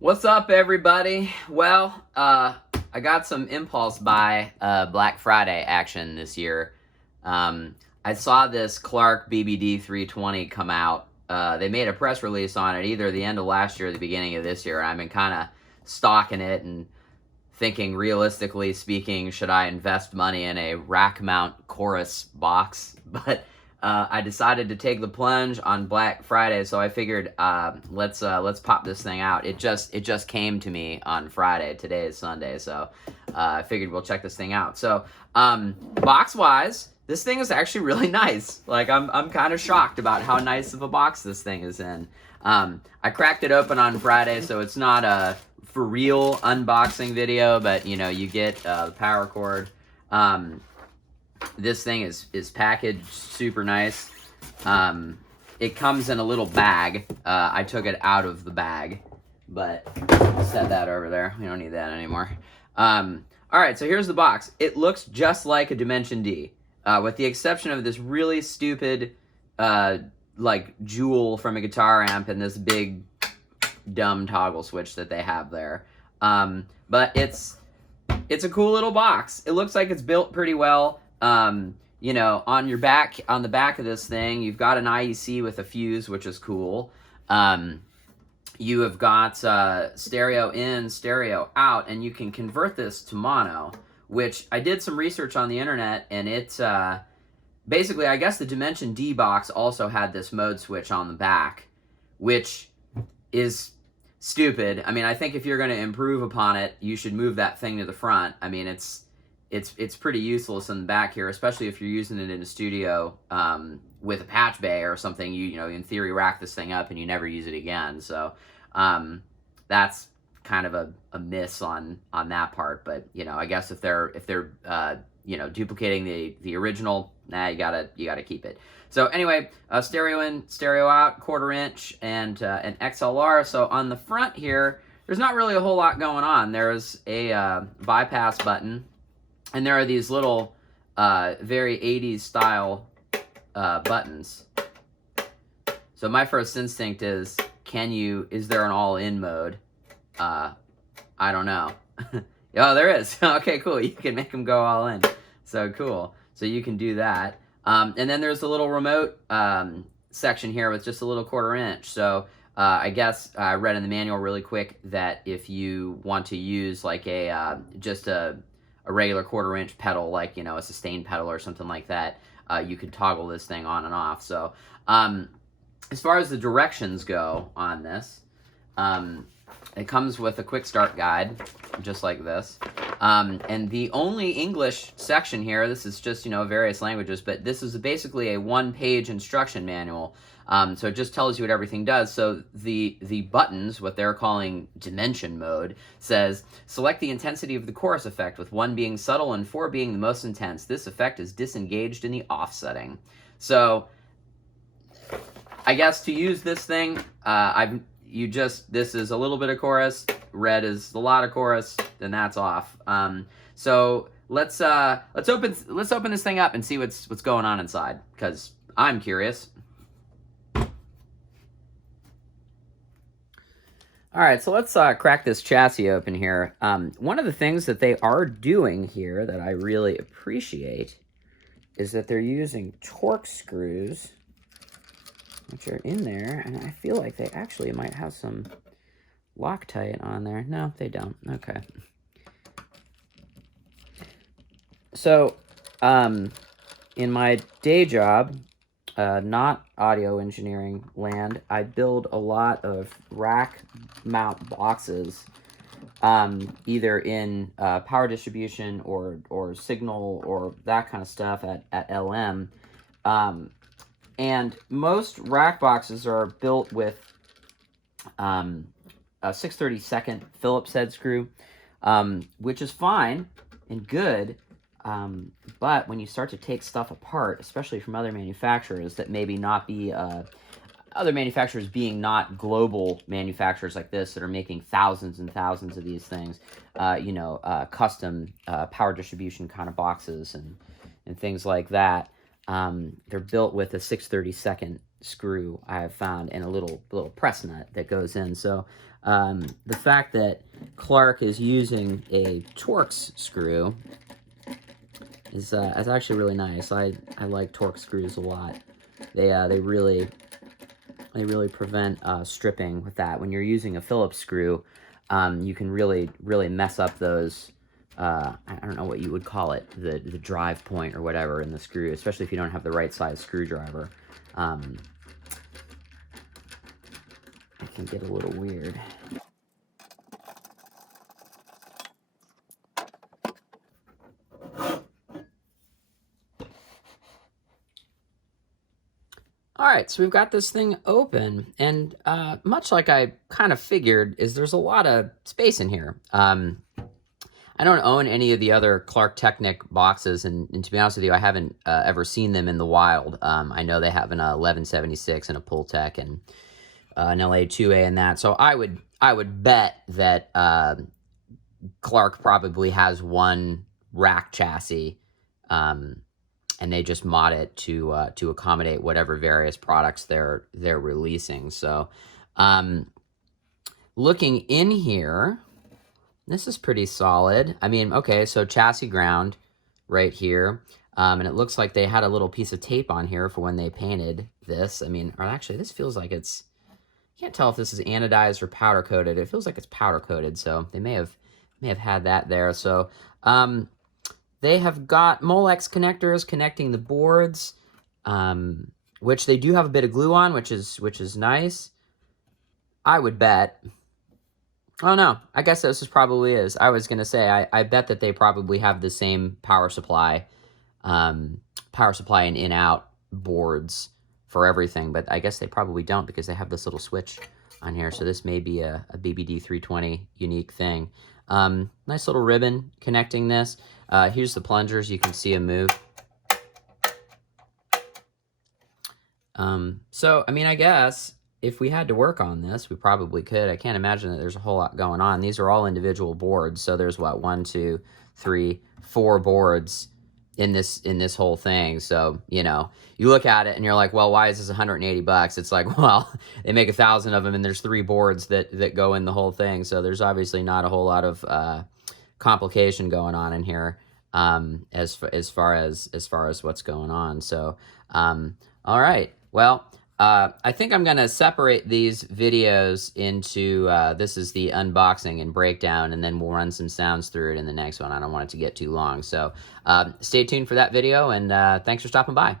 What's up, everybody? Well, I got some impulse buy Black Friday action this year. I saw this Klark BBD320 come out. They made a press release on it either the end of last year or the beginning of this year. I've been kind of stalking it and thinking, realistically speaking, should I invest money in a rack mount chorus box? But I decided to take the plunge on Black Friday, so I figured let's pop this thing out. It just came to me on Friday. Today is Sunday, so I figured we'll check this thing out. So box wise, this thing is actually really nice. Like I'm kind of shocked about how nice of a box this thing is in. I cracked it open on Friday, so it's not a for real unboxing video, but you know, you get the power cord. This thing is packaged super nice. It comes in a little bag. I took it out of the bag, but I'll set that over there. We don't need that anymore. All right, so here's the box. It looks just like a Dimension D, with the exception of this really stupid, like jewel from a guitar amp and this big dumb toggle switch that they have there. But it's a cool little box. It looks like it's built pretty well. You know, on the back of this thing, you've got an IEC with a fuse, which is cool. You have got stereo in, stereo out, and you can convert this to mono, which I did some research on the internet, and it's basically, I guess the Dimension D box also had this mode switch on the back, which is stupid. I mean, I think if you're going to improve upon it, you should move that thing to the front. I mean, it's pretty useless in the back here, especially if you're using it in a studio with a patch bay or something. You know, in theory, rack this thing up and you never use it again. So that's kind of a miss on that part. But you know, I guess if they're you know, duplicating the original, you gotta keep it. So anyway, stereo in, stereo out, 1/4 inch, and an XLR. So on the front here, there's not really a whole lot going on. There's a bypass button. And there are these little, very 80s style buttons. So my first instinct is, is there an all-in mode? I don't know. Oh, there is. Okay, cool. You can make them go all in. So cool. So you can do that. And then there's a little remote section here with just a little 1/4 inch. So I guess I read in the manual really quick that if you want to use like just a regular 1/4 inch pedal, like, you know, a sustain pedal or something like that, you could toggle this thing on and off. So as far as the directions go on this, it comes with a quick start guide, just like this. And the only English section here, this is just, you know, various languages, but this is basically a 1-page instruction manual. So it just tells you what everything does. So the buttons, what they're calling dimension mode, says, select the intensity of the chorus effect, with 1 being subtle and 4 being the most intense. This effect is disengaged in the off setting. So I guess to use this thing, this is a little bit of chorus, red is a lot of chorus, then that's off. So let's open this thing up and see what's going on inside, because I'm curious. All right, so let's crack this chassis open here. One of the things that they are doing here that I really appreciate is that they're using Torx screws, which are in there, and I feel like they actually might have some Loctite on there. No, they don't. Okay. So, in my day job, not audio engineering land, I build a lot of rack mount boxes, either in power distribution or signal or that kind of stuff at LM. And most rack boxes are built with a 6/32 Phillips head screw, which is fine and good. But when you start to take stuff apart, especially from other manufacturers that maybe not be, other manufacturers being not global manufacturers like this that are making thousands and thousands of these things, you know, custom power distribution kind of boxes and things like that, they're built with a 6/32 screw I have found, and a little press nut that goes in. So the fact that Klark is using a Torx screw is actually really nice. I like Torx screws a lot. They really prevent stripping with that. When you're using a Phillips screw, you can really mess up those. I don't know what you would call it, the drive point or whatever in the screw, especially if you don't have the right size screwdriver. It can get a little weird. All right, so we've got this thing open, and much like I kind of figured, there's a lot of space in here. I don't own any of the other Klark Teknik boxes, and to be honest with you, I haven't ever seen them in the wild. I know they have an 1176 and a Pultec and an LA2A and that, so I would bet that Klark probably has one rack chassis, and they just mod it to accommodate whatever various products they're releasing. So, looking in here, this is pretty solid. I mean, okay, so chassis ground right here, and it looks like they had a little piece of tape on here for when they painted this. I mean, or actually, this feels like it's, can't tell if this is anodized or powder coated. It feels like it's powder coated, so they may have had that there. So, they have got Molex connectors connecting the boards, which they do have a bit of glue on, which is nice. I would bet. Oh no, I guess this probably is. I was gonna say I bet that they probably have the same power supply and in-out boards for everything, but I guess they probably don't because they have this little switch on here. So this may be a BBD320 unique thing. Nice little ribbon connecting this. Here's the plungers. You can see them move. So, I mean, I guess if we had to work on this, we probably could. I can't imagine that there's a whole lot going on. These are all individual boards. So there's what, 1, 2, 3, 4 boards in this whole thing. So, you know, you look at it and you're like, well, why is this 180 bucks? It's like, well, they make 1,000 of them and there's 3 boards that go in the whole thing. So there's obviously not a whole lot of complication going on in here as far as what's going on. So, all right. Well, I think I'm going to separate these videos into, this is the unboxing and breakdown, and then we'll run some sounds through it in the next one. I don't want it to get too long. So stay tuned for that video, and thanks for stopping by.